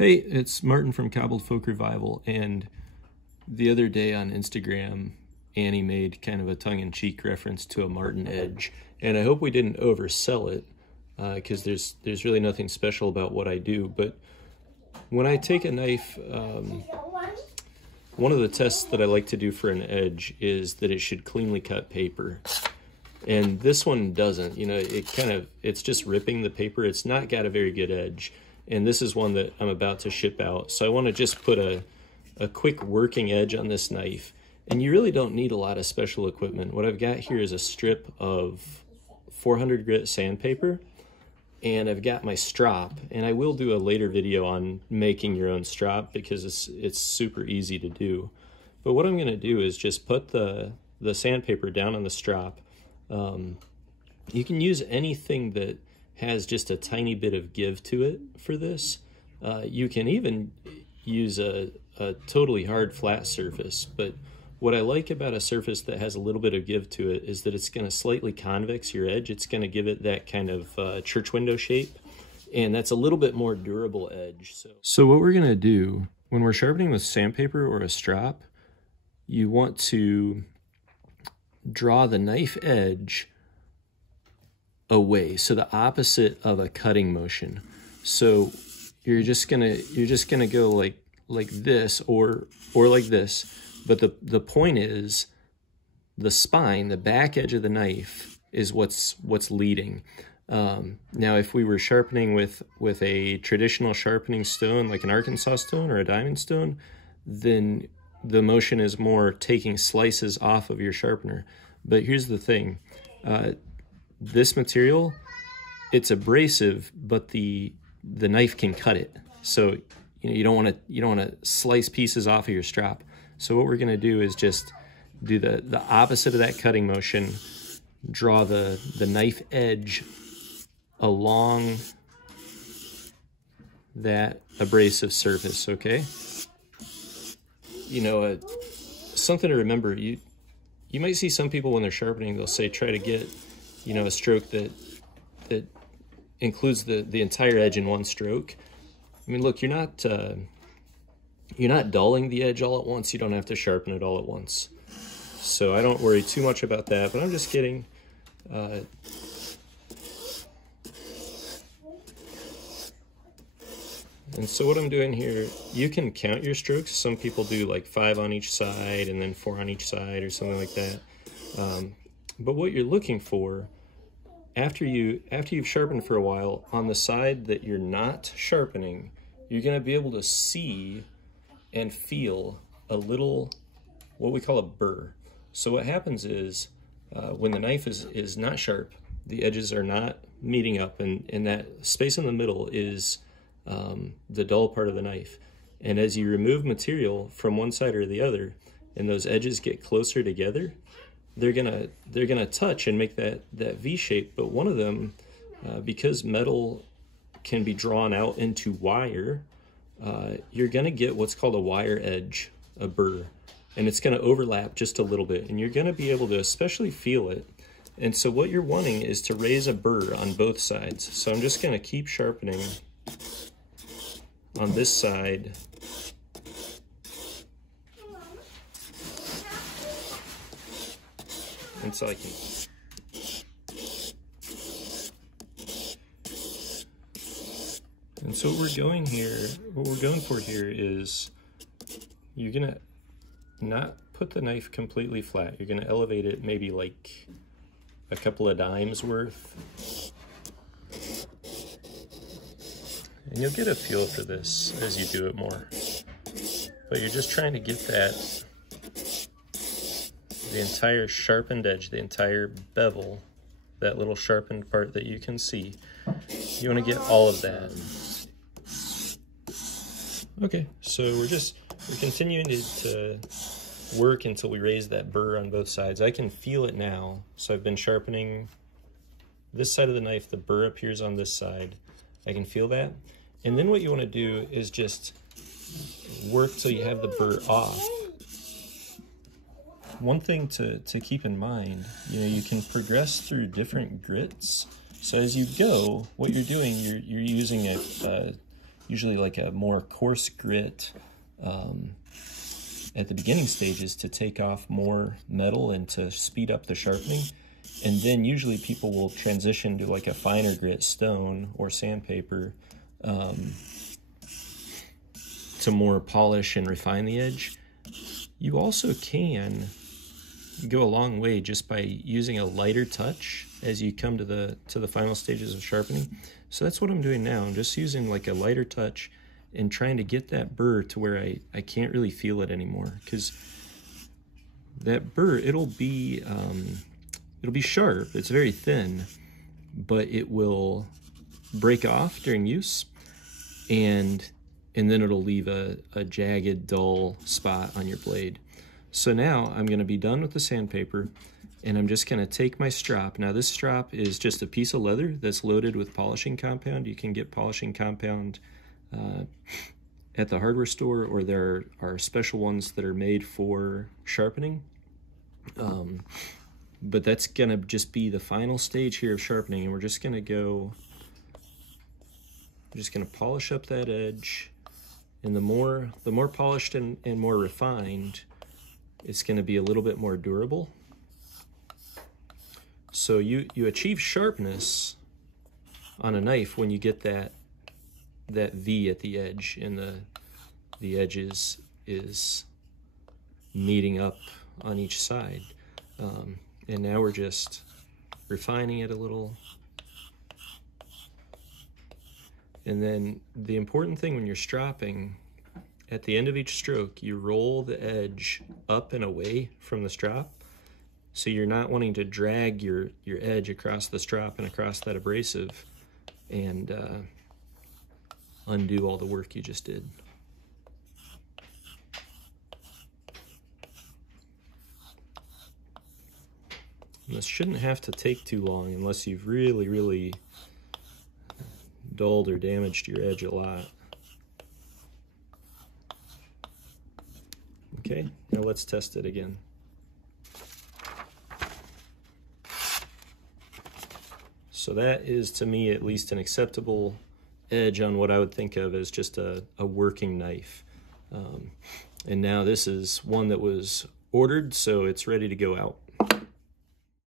Hey, it's Martin from Cobbled Folk Revival, and the other day on Instagram, Annie made kind of a tongue-in-cheek reference to a Martin edge, and I hope we didn't oversell it, because there's really nothing special about what I do. But when I take a knife, one of the tests that I like to do for an edge is that it should cleanly cut paper. And this one doesn't. You know, it's just ripping the paper. It's not got a very good edge. And this is one that I'm about to ship out. So I want to just put a quick working edge on this knife. And you really don't need a lot of special equipment. What I've got here is a strip of 400 grit sandpaper. And I've got my strop. And I will do a later video on making your own strop because it's super easy to do. But what I'm going to do is just put the sandpaper down on the strop. You can use anything that has just a tiny bit of give to it for this. You can even use a totally hard flat surface, but what I like about a surface that has a little bit of give to it is that it's going to slightly convex your edge. It's going to give it that kind of church window shape, and that's a little bit more durable edge. So what we're going to do when we're sharpening with sandpaper or a strop, you want to draw the knife edge away, so the opposite of a cutting motion. So you're just gonna go like this or like this, but the point is the spine, the back edge of the knife is what's leading. Now if we were sharpening with a traditional sharpening stone like an Arkansas stone or a diamond stone, then the motion is more taking slices off of your sharpener. But here's the thing, this material, it's abrasive, but the knife can cut it. So you don't want to slice pieces off of your strop. So what we're going to do is just do the opposite of that cutting motion, draw the knife edge along that abrasive surface, okay? You know, something to remember, you might see some people when they're sharpening, they'll say try to get, you know, a stroke that includes the entire edge in one stroke. I mean, look, you're not dulling the edge all at once. You don't have to sharpen it all at once. So I don't worry too much about that, but I'm just kidding. And so what I'm doing here, you can count your strokes. Some people do like 5 on each side and then 4 on each side or something like that. But what you're looking for, after you've sharpened for a while, on the side that you're not sharpening, you're going to be able to see and feel a little, what we call a burr. So what happens is, when the knife is not sharp, the edges are not meeting up, and that space in the middle is the dull part of the knife. And as you remove material from one side or the other, and those edges get closer together, they're gonna touch and make that V shape. But one of them, because metal can be drawn out into wire, you're gonna get what's called a wire edge, a burr, and it's gonna overlap just a little bit, and you're gonna be able to especially feel it. And so what you're wanting is to raise a burr on both sides. So I'm just gonna keep sharpening on this side. Until I can. And so what we're going for here is, you're gonna not put the knife completely flat. You're gonna elevate it maybe like a couple of dimes worth. And you'll get a feel for this as you do it more. But you're just trying to get the entire sharpened edge, the entire bevel, that little sharpened part that you can see. You want to get all of that. Okay, so we're continuing to work until we raise that burr on both sides. I can feel it now. So I've been sharpening this side of the knife, the burr appears on this side. I can feel that. And then what you want to do is just work till you have the burr off. One thing to keep in mind, you know, you can progress through different grits. So as you go, what you're doing, you're using usually like a more coarse grit at the beginning stages to take off more metal and to speed up the sharpening. And then usually people will transition to like a finer grit stone or sandpaper to more polish and refine the edge. You also can go a long way just by using a lighter touch as you come to the final stages of sharpening. So that's what I'm doing now. I'm just using like a lighter touch and trying to get that burr to where I can't really feel it anymore, because that burr, it'll be sharp. It's very thin, but it will break off during use, and then it'll leave a jagged, dull spot on your blade. So now I'm going to be done with the sandpaper, and I'm just going to take my strop. Now this strop is just a piece of leather that's loaded with polishing compound. You can get polishing compound at the hardware store, or there are special ones that are made for sharpening. But that's going to just be the final stage here of sharpening, and we're just going to polish up that edge. And the more polished and more refined, it's going to be a little bit more durable. So you achieve sharpness on a knife when you get that V at the edge, and the edge is meeting up on each side. And now we're just refining it a little. And then the important thing when you're stropping, at the end of each stroke, you roll the edge up and away from the strop. So you're not wanting to drag your edge across the strop and across that abrasive and undo all the work you just did. And this shouldn't have to take too long unless you've really, really dulled or damaged your edge a lot. Okay, now let's test it again. So that is, to me at least, an acceptable edge on what I would think of as just a working knife. And now this is one that was ordered, so it's ready to go out.